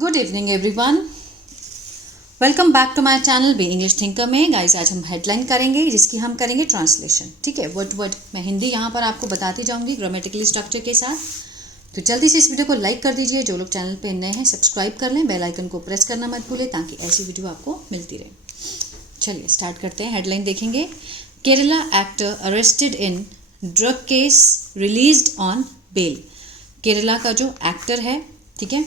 Good evening everyone, welcome back to my channel be English thinker में। Guys आज हम headline करेंगे जिसकी हम करेंगे ट्रांसलेशन। ठीक है, वर्ड मैं हिंदी यहाँ पर आपको बताती जाऊँगी ग्रामेटिकली स्ट्रक्चर के साथ। तो जल्दी से इस वीडियो को लाइक कर दीजिए, जो लोग चैनल पे नए हैं सब्सक्राइब कर लें, बेल आइकन को प्रेस करना मत भूलें ताकि ऐसी वीडियो आपको मिलती रहे। चलिए स्टार्ट करते हैं। हेडलाइन देखेंगे, Kerala actor arrested in drug case released on bail. Kerala का जो एक्टर है, ठीक है,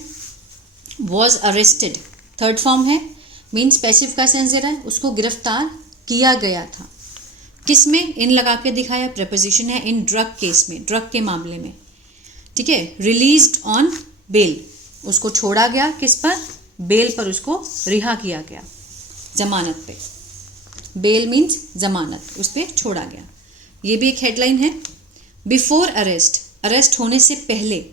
वॉज अरेस्टेड, थर्ड फॉर्म है, मीन्स पैसिव का सेंस दे रहा है, उसको गिरफ्तार किया गया था। किस में? इन लगा के दिखाया, प्रपोजिशन है इन ड्रग केस में, ड्रग के मामले में। ठीक है, रिलीज्ड ऑन बेल, उसको छोड़ा गया, किस पर? बेल पर उसको रिहा किया गया, जमानत पे। बेल मीन्स जमानत, उस पर छोड़ा गया। ये भी एक हेडलाइन है। बिफोर अरेस्ट, अरेस्ट होने से पहले,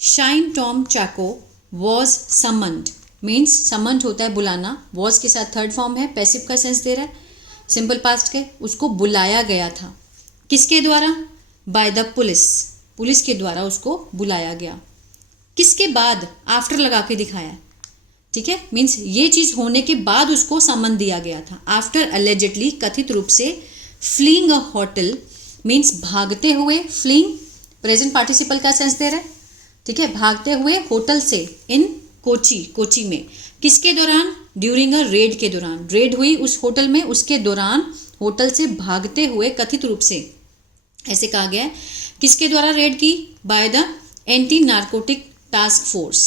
Shine Tom Chacko was summoned, means summoned होता है बुलाना, वॉज के साथ थर्ड फॉर्म है, पैसिव का सेंस दे रहा है, सिंपल पास्ट के, उसको बुलाया गया था। किसके द्वारा? बाय द पुलिस, पुलिस के द्वारा उसको बुलाया गया। किसके बाद? आफ्टर लगा के दिखाया है। ठीक है, मीन्स ये चीज़ होने के बाद उसको समन दिया गया था। आफ्टर अलेजेडली, कथित रूप से, फ्लीइंग अ होटल मीन्स भागते हुए, फ्लीइंग प्रेजेंट पार्टिसिपल का सेंस दे रहा है। ठीक है, भागते हुए होटल से, इन कोची, कोची में, किसके दौरान? ड्यूरिंग अ रेड के दौरान, रेड हुई उस होटल में, उसके दौरान होटल से भागते हुए कथित रूप से, ऐसे कहा गया है। किसके द्वारा रेड की? By the anti narcotic task force,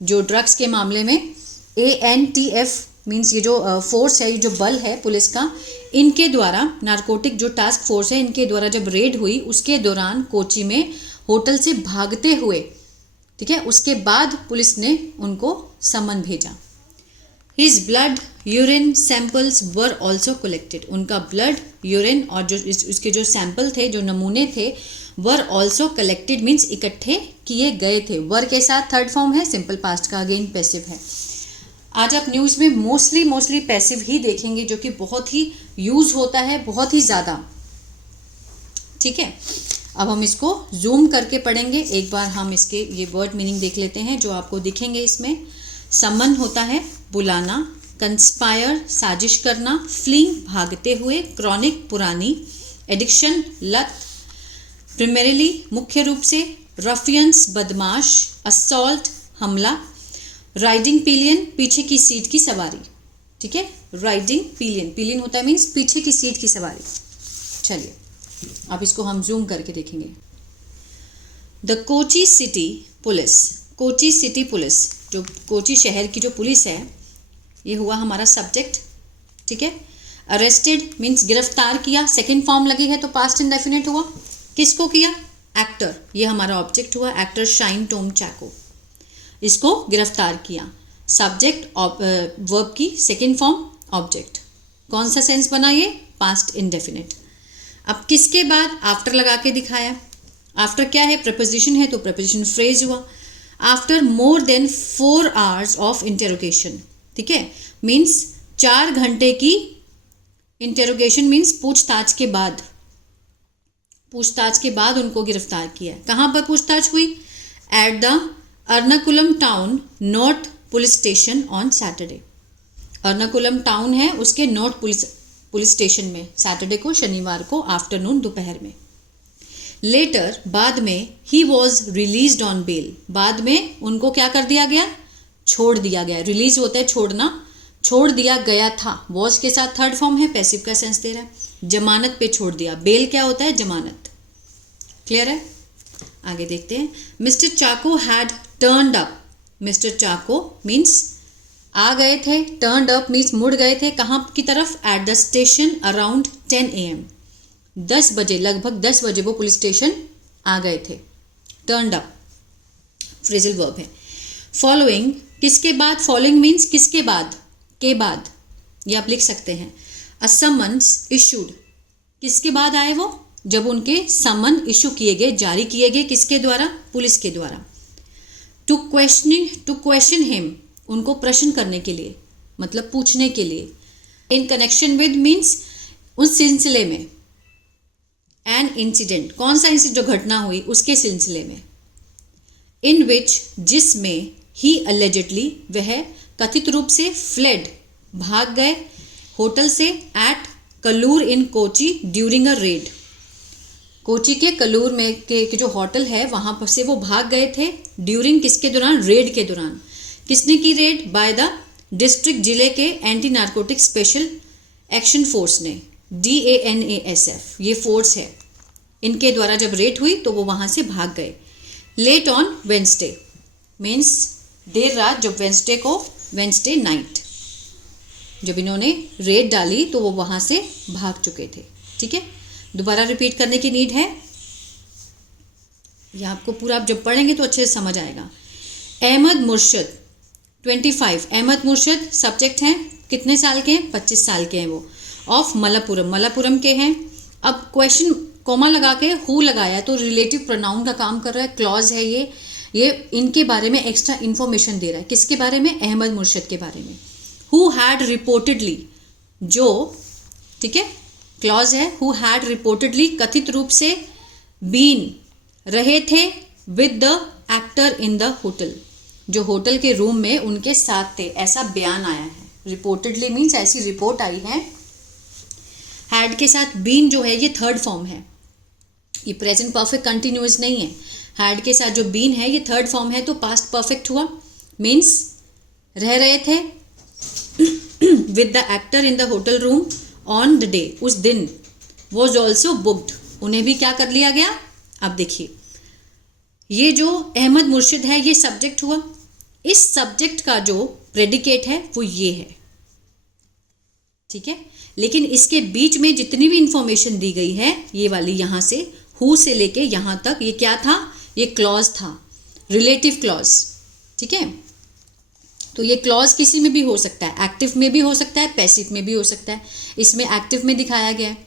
जो ड्रग्स के मामले में ANTF मीन्स ये जो फोर्स है, ये जो बल है पुलिस का, इनके द्वारा, नार्कोटिक जो टास्क फोर्स है, इनके द्वारा जब रेड हुई उसके दौरान कोची में होटल से भागते हुए, ठीक है, उसके बाद पुलिस ने उनको समन भेजा। His blood urine samples were also collected, उनका ब्लड, यूरिन और जो उसके जो सैंपल थे, जो नमूने थे, वर ऑल्सो कलेक्टेड मीन्स इकट्ठे किए गए थे। वर के साथ थर्ड फॉर्म है, सिंपल पास्ट का, अगेन पैसिव है। आज आप न्यूज़ में मोस्टली पैसिव ही देखेंगे, जो कि बहुत ही यूज़ होता है, बहुत ही ज़्यादा। ठीक है, अब हम इसको जूम करके पढ़ेंगे। एक बार हम इसके ये वर्ड मीनिंग देख लेते हैं जो आपको दिखेंगे इसमें। समन होता है बुलाना, कंस्पायर साजिश करना, फ्लीइंग भागते हुए, क्रॉनिक पुरानी, एडिक्शन लत, प्राइमरीली मुख्य रूप से, रफियंस बदमाश, असॉल्ट हमला, राइडिंग पिलियन पीछे की सीट की सवारी। ठीक है, राइडिंग पिलियन, पिलियन होता है मीन्स पीछे की सीट की सवारी। चलिए अब इसको हम जूम करके देखेंगे। The Kochi city police, Kochi city police, जो कोची शहर की जो पुलिस है, ये हुआ हमारा सब्जेक्ट। ठीक है, अरेस्टेड मीन्स गिरफ्तार किया, सेकंड फॉर्म लगी है तो पास्ट इंडेफिनिट हुआ। किसको किया? एक्टर, ये हमारा ऑब्जेक्ट हुआ, एक्टर शाइन टॉम चाको, इसको गिरफ्तार किया। सब्जेक्ट वर्ब की सेकंड फॉर्म ऑब्जेक्ट, कौन सा सेंस बना ये? Past indefinite. अब किसके बाद? आफ्टर लगा के दिखाया। आफ्टर क्या है? प्रपोजिशन है तो प्रपोजिशन फ्रेज हुआ। After more than 4 hours of interrogation, ठीक है, मीन्स 4 घंटे की इंटेरोगेशन मीन्स पूछताछ के बाद, पूछताछ के बाद उनको गिरफ्तार किया। कहाँ पर पूछताछ हुई? At the Ernakulam town north police station on Saturday. Ernakulam town है, उसके नॉर्थ पुलिस स्टेशन में, सैटरडे को, शनिवार को, आफ्टरनून, दोपहर में। लेटर बाद में, he was released on bail, बाद में उनको क्या कर दिया गया? छोड़ दिया गया। रिलीज होता है छोड़ना, छोड़ दिया गया था, वॉज के साथ थर्ड फॉर्म है, पैसिव का सेंस दे रहा है, जमानत पे छोड़ दिया। बेल क्या होता है? जमानत। क्लियर है? आगे देखते हैं। Mister Chacko had turned up, mister Chacko means आ गए थे, टर्न्ड अप मीन्स मुड़ गए थे, कहाँ की तरफ? At the station around 10 AM, 10 बजे, लगभग 10 बजे वो पुलिस स्टेशन आ गए थे। टर्न्ड अप फ्रेजल वर्ब है। फॉलोइंग, किसके बाद? फॉलोइंग मीन्स किसके बाद? के बाद, ये आप लिख सकते हैं। अ समन्स इशूड, किसके बाद आए वो? जब उनके समन इशू किए गए, जारी किए गए, किसके द्वारा? पुलिस के द्वारा। टू क्वेश्चन हिम, उनको प्रश्न करने के लिए, मतलब पूछने के लिए। इन कनेक्शन विद मीन्स उस सिलसिले में। एन इंसिडेंट, कौन सा इंसिडेंट? जो घटना हुई उसके सिलसिले में। इन विच, जिसमें, ही अलेजेडली, वह कथित रूप से फ्लेड, भाग गए होटल से at Kaloor in Kochi during a raid, Kochi के कलूर में के जो होटल है वहाँ पर से वो भाग गए थे ड्यूरिंग किसके दौरान, रेड के दौरान। किसने की रेड, बाय द डिस्ट्रिक्ट जिले के anti narcotic special action force ने, DANASF ये फोर्स है, इनके द्वारा जब रेड हुई तो वो वहाँ से भाग गए। लेट ऑन वेंसडे मीन्स देर रात, जब वेंसडे को, वेंसडे नाइट जब इन्होंने रेड डाली तो वो वहाँ से भाग चुके थे। ठीक है, दोबारा रिपीट करने की नीड है, यह आपको पूरा आप जब पढ़ेंगे तो अच्छे से समझ आएगा। अहमद मुर्शद 25, अहमद मुर्शद सब्जेक्ट हैं, कितने साल के हैं, 25 साल के हैं वो, ऑफ मलापुरम, मलापुरम के हैं। अब क्वेश्चन कॉमा लगा के हु लगाया तो रिलेटिव प्रोनाउन का काम कर रहा है, क्लॉज है ये इनके बारे में एक्स्ट्रा इन्फॉर्मेशन दे रहा है। किसके बारे में, अहमद मुर्शद के बारे में। हु हैड रिपोर्टेडली, जो, ठीक है, क्लॉज है, हु हैड रिपोर्टेडली कथित रूप से, बीन रहे थे, with the actor in the hotel, जो होटल के रूम में उनके साथ थे, ऐसा बयान आया है। रिपोर्टेडली मीन्स ऐसी रिपोर्ट आई है। हैड के साथ बीन जो है ये थर्ड फॉर्म है, ये प्रेजेंट परफेक्ट कंटिन्यूअस नहीं है। हैड के साथ जो बीन है ये थर्ड फॉर्म है तो पास्ट परफेक्ट हुआ, मीन्स रह रहे थे with the actor in the hotel room on the day, उस दिन, वॉज ऑल्सो बुक्ड, उन्हें भी क्या कर लिया गया। अब देखिए ये जो अहमद मुर्शिद है ये सब्जेक्ट हुआ, इस सब्जेक्ट का जो प्रेडिकेट है वो ये है, ठीक है। लेकिन इसके बीच में जितनी भी इंफॉर्मेशन दी गई है ये वाली, यहाँ से हु से लेके यहाँ तक, ये क्या था, ये क्लॉज था, रिलेटिव क्लॉज, ठीक है। तो ये क्लॉज किसी में भी हो सकता है, एक्टिव में भी हो सकता है, पैसिव में भी हो सकता है। इसमें एक्टिव में दिखाया गया है,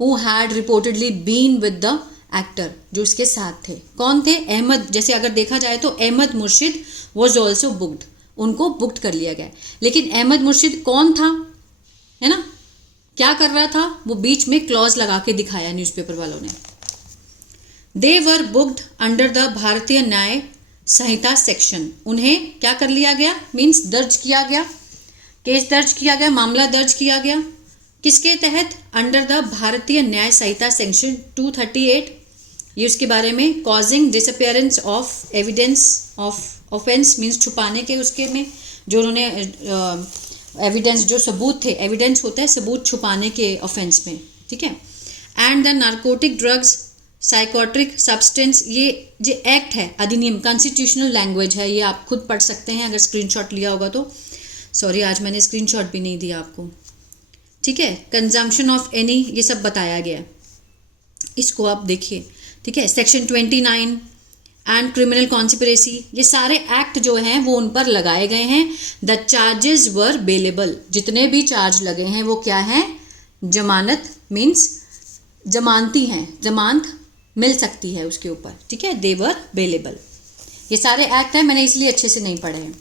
who had reportedly been with the actor, जो उसके साथ थे। कौन थे, अहमद, जैसे अगर देखा जाए तो अहमद मुर्शिद वॉज ऑल्सो बुक्ड, उनको बुक्ड कर लिया गया। लेकिन अहमद मुर्शिद कौन था, है ना, क्या कर रहा था, वो बीच में क्लॉज लगा के दिखाया न्यूज़पेपर वालों ने। दे वर बुक्ड अंडर द भारतीय न्याय संहिता सेक्शन, उन्हें क्या कर लिया गया, मीन्स दर्ज किया गया, केस दर्ज किया गया, मामला दर्ज किया गया, किसके तहत, अंडर द भारतीय न्याय संहिता सेक्शन 238, ये उसके बारे में, causing disappearance of evidence of offence, means छुपाने के, उसके में जो उन्होंने एविडेंस, जो सबूत थे, एविडेंस होता है सबूत छुपाने के ऑफेंस में, ठीक है। And the narcotic drugs psychotropic substance, ये जो एक्ट है, अधिनियम, कॉन्स्टिट्यूशनल लैंग्वेज है, ये आप खुद पढ़ सकते हैं अगर स्क्रीनशॉट लिया होगा तो। सॉरी आज मैंने स्क्रीनशॉट भी नहीं दिया आपको, ठीक है। कंजम्पशन ऑफ एनी, ये सब बताया गया, इसको आप देखिए, ठीक है। सेक्शन 29 एंड क्रिमिनल कॉन्स्पिरेसी, ये सारे एक्ट जो हैं वो उन पर लगाए गए हैं। द चार्जेस वर बेलेबल, जितने भी चार्ज लगे हैं वो क्या है, जमानत, मीन्स जमानती हैं, जमानत मिल सकती है उसके ऊपर, ठीक है। दे वर बेलेबल, ये सारे एक्ट हैं, मैंने इसलिए अच्छे से नहीं पढ़े हैं।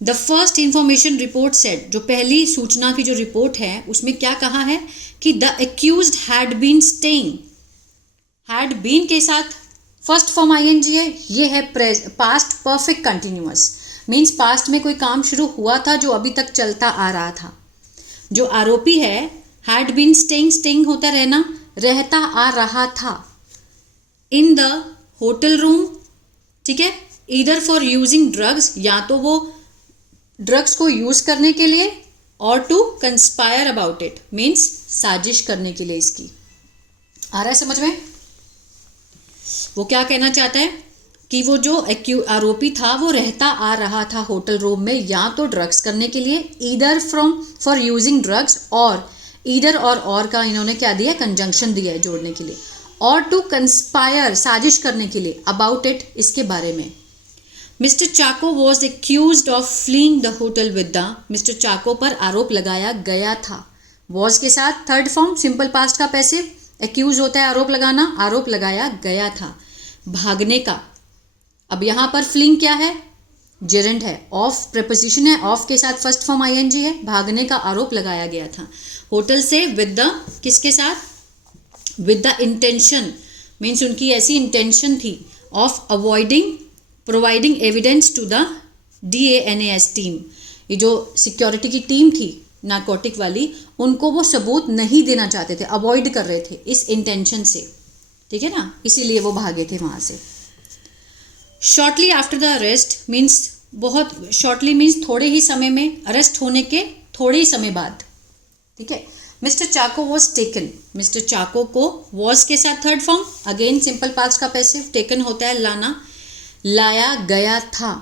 The first information report set, जो पहली सूचना की जो रिपोर्ट है उसमें क्या कहा है कि the accused had been staying, had been के साथ फर्स्ट फॉर्म ING है, ये है past perfect continuous, means past में कोई काम शुरू हुआ था जो अभी तक चलता आ रहा था। जो आरोपी है, हैड बीन स्टेइंग, स्टेइंग होता रहना, रहता आ रहा था, इन द होटल रूम, ठीक है, ईदर फॉर यूजिंग ड्रग्स, या तो वो ड्रग्स को यूज करने के लिए, और to conspire about it, means साजिश करने के लिए। इसकी आ रहा है समझ में, वो क्या कहना चाहता है कि वो जो आरोपी था वो रहता आ रहा था होटल रूम में, या तो ड्रग्स करने के लिए, ईदर फॉर यूजिंग ड्रग्स, और ईदर और का इन्होंने क्या दिया, कंजंक्शन दिया है जोड़ने के लिए, और टू कंस्पायर, साजिश करने के लिए, अबाउट इट, इसके बारे में। Mister Chacko was accused of fleeing the hotel with the, mister Chacko पर आरोप लगाया गया था, वॉज के साथ थर्ड फॉर्म, सिंपल पास्ट का पैसिव, एक्यूज होता है आरोप लगाना, आरोप लगाया गया था, भागने का। अब यहाँ पर फ्लीइंग क्या है, जेरेंड है, ऑफ प्रपोजिशन है, ऑफ के साथ फर्स्ट फॉर्म ING है, भागने का आरोप लगाया गया था होटल से, विद द, किसके साथ, विद द इंटेंशन, मीन्स उनकी ऐसी इंटेंशन थी, of avoiding providing evidence to the DANAS team, ये जो सिक्योरिटी की टीम थी नारकोटिक वाली, उनको वो सबूत नहीं देना चाहते थे, अवॉइड कर रहे थे इस इंटेंशन से, ठीक है ना, इसीलिए वो भागे थे वहाँ से। Shortly after the arrest means, बहुत शॉर्टली मीन्स थोड़े ही समय में, अरेस्ट होने के थोड़े ही समय बाद, ठीक है। Mister Chacko was taken, mister Chacko को वॉज के साथ third form, again simple past का पैसिव, टेकन होता है लाना, लाया गया था।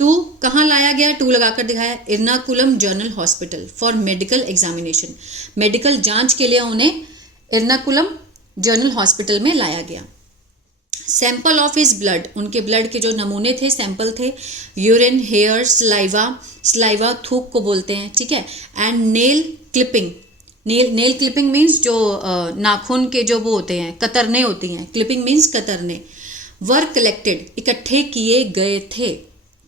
टू कहाँ लाया गया, टू लगाकर दिखाया, Ernakulam general hospital for medical examination, medical जांच के लिए उन्हें एर्नाकुलम जनरल हॉस्पिटल में लाया गया। सैंपल ऑफ हिज ब्लड, उनके ब्लड के जो नमूने थे, सैंपल थे, यूरिन, हेयर, स्लाइवा, स्लाइवा थूक को बोलते हैं, ठीक है, and nail clipping, nail clipping means जो नाखून के जो वो होते हैं, कतरने होती हैं, क्लिपिंग मीन्स कतरने, वर कलेक्टेड, इकट्ठे किए गए थे,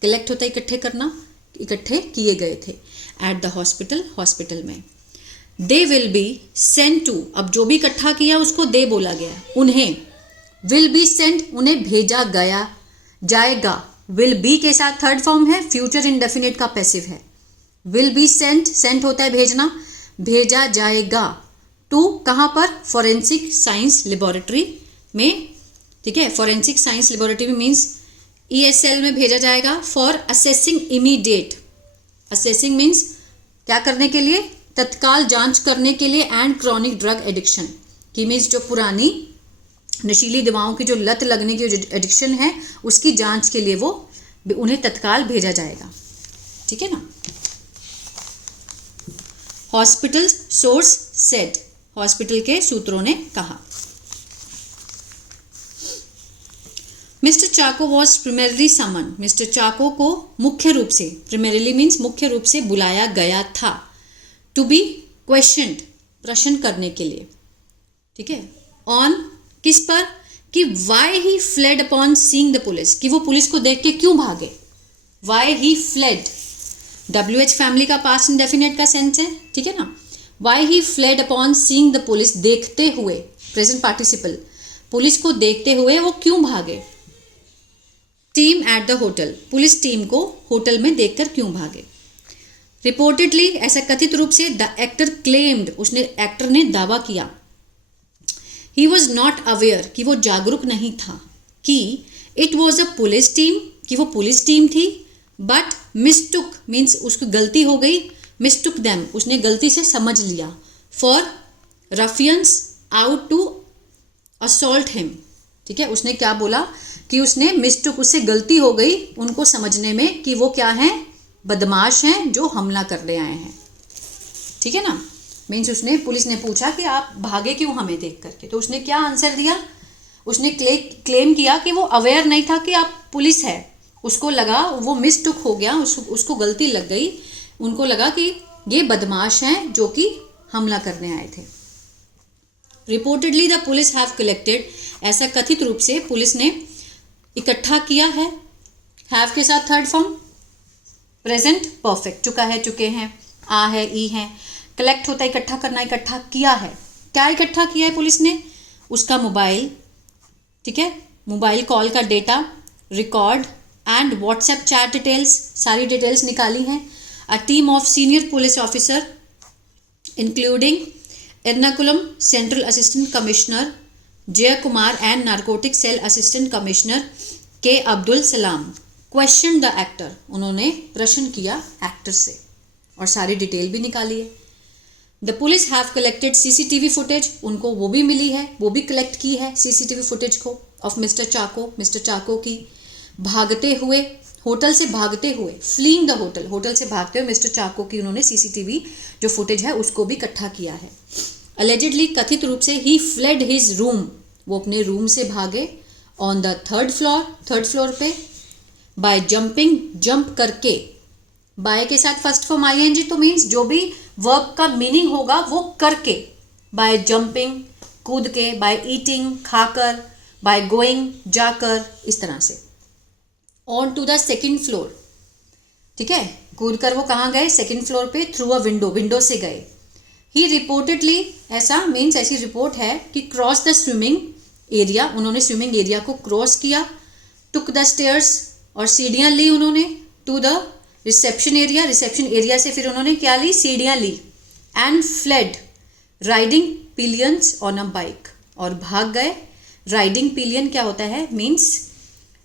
कलेक्ट होता है इकट्ठे करना, इकट्ठे किए गए थे, एट द हॉस्पिटल, हॉस्पिटल में। They will be sent to, अब जो भी इकट्ठा किया उसको दे बोला गया, उन्हें, विल बी सेंट उन्हें भेजा गया, जाएगा, विल बी के साथ थर्ड फॉर्म है, फ्यूचर इंडेफिनिट का पैसिव है, विल बी सेंट, सेंट होता है भेजना, भेजा जाएगा, टू कहाँ पर, फॉरेंसिक साइंस लेबोरेटरी में, ठीक है, फॉरेंसिक साइंस लेबोरेटरी में मीन्स ESL में भेजा जाएगा, for assessing immediate, assessing means क्या करने के लिए, तत्काल जांच करने के लिए, एंड क्रॉनिक ड्रग एडिक्शन की मीन्स जो पुरानी नशीली दवाओं की जो लत लगने की जो एडिक्शन है उसकी जांच के लिए वो उन्हें तत्काल भेजा जाएगा, ठीक है ना। हॉस्पिटल सोर्स सेड, हॉस्पिटल के सूत्रों ने कहा। Mister Chacko was primarily summoned, mister Chacko को मुख्य रूप से, प्रिमेरली मीन्स मुख्य रूप से बुलाया गया था, टू बी क्वेश्चनड, प्रश्न करने के लिए, ठीक है, ऑन किस पर, कि why he fled upon seeing the police, कि वो पुलिस को देख के क्यों भागे, why he fled, WH family का पास्ट इंडेफिनिट का सेंस है, ठीक है ना, why he fled upon seeing the police, देखते हुए, प्रेजेंट पार्टिसिपल, पुलिस को देखते हुए वो क्यों भागे। Team at the hotel, police team को होटल में देखकर क्यों भागे। रिपोर्टेडली, ऐसा कथित रूप से, द एक्टर क्लेम्ड, उसने, एक्टर ने दावा किया, ही वॉज नॉट अवेयर, कि वो जागरूक नहीं था, कि it was a police team, कि वो पुलिस टीम थी, बट मिस्टुक मीन्स उसको गलती हो गई, मिस्टुक देम, उसने गलती से समझ लिया, for ruffians out to assault him, ठीक है, उसने क्या बोला कि उसने मिस्टुक, उससे गलती हो गई उनको समझने में कि वो क्या हैं, बदमाश हैं जो हमला करने आए हैं, ठीक है ना, मीन्स उसने, पुलिस ने पूछा कि आप भागे क्यों हमें देख करके, तो उसने क्या आंसर दिया, उसने क्लेम किया कि वो अवेयर नहीं था कि आप पुलिस है, उसको लगा वो मिस्टुक हो गया, उसको गलती लग गई, उनको लगा कि ये बदमाश हैं जो कि हमला करने आए थे। Reportedly the police have collected, ऐसा कथित रूप से पुलिस ने इकट्ठा किया है, हैव के साथ थर्ड फॉर्म, प्रेजेंट परफेक्ट, चुका है, चुके हैं, आ है, ई है, कलेक्ट होता है इकट्ठा करना, इकट्ठा किया है, क्या इकट्ठा किया है पुलिस ने, उसका मोबाइल, ठीक है, मोबाइल कॉल का data, record and WhatsApp chat details, सारी डिटेल्स निकाली हैं। A team of senior police officer including Ernakulam central assistant commissioner Jay Kumar and narcotic cell assistant commissioner K Abdul सलाम क्वेश्चन द एक्टर, उन्होंने प्रश्न किया एक्टर से और सारी डिटेल भी निकाली है। The police have collected CCTV footage, उनको वो भी मिली है, वो भी कलेक्ट की है CCTV फुटेज को ऑफ मिस्टर चाको की भागते हुए, होटल से भागते हुए, फ्लीइंग द होटल, होटल से भागते हुए मिस्टर चाको की उन्होंने CCTV जो फुटेज है उसको भी इकट्ठा किया है। अलेजिडली, कथित रूप से, ही फ्लेड हिज रूम, वो अपने रूम से भागे, ऑन द थर्ड फ्लोर पे, बाय जंपिंग, जंप करके, बाय के साथ फर्स्ट फॉर्म ING, तो मीन्स जो भी वर्ब का मीनिंग होगा वो करके, बाय जंपिंग कूद के, बाय ईटिंग खाकर, बाय गोइंग जाकर, इस तरह से। On to the second floor, ठीक है, कूद कर वो कहाँ गए, सेकेंड फ्लोर पे, थ्रू अ विंडो, विंडो से गए। ही रिपोर्टेडली, ऐसा मीन्स ऐसी रिपोर्ट है कि क्रॉस द स्विमिंग एरिया, उन्होंने स्विमिंग एरिया को क्रॉस किया, टुक द स्टेयर्स, और सीढ़ियाँ ली उन्होंने, to the reception area, reception area से फिर उन्होंने क्या ली, सीढ़ियाँ ली, and fled riding pillions on a bike, और भाग गए। राइडिंग पिलियन क्या होता है, मीन्स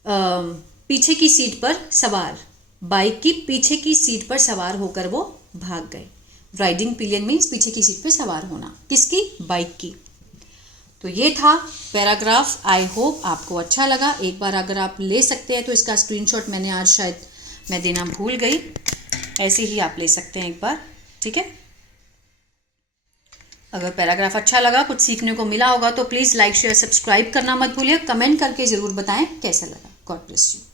पीछे की सीट पर सवार, बाइक की पीछे की सीट पर सवार होकर वो भाग गए। राइडिंग पिलियन मीन्स पीछे की सीट पर सवार होना, किसकी, बाइक की। तो ये था पैराग्राफ। आई होप आपको अच्छा लगा। एक बार अगर आप ले सकते हैं तो इसका स्क्रीनशॉट मैंने आज शायद मैं देना भूल गई, ऐसे ही आप ले सकते हैं एक बार, ठीक है। अगर पैराग्राफ अच्छा लगा, कुछ सीखने को मिला होगा तो प्लीज़ लाइक शेयर सब्सक्राइब करना मत भूलिए। कमेंट करके ज़रूर बताएं कैसा लगा। God bless you.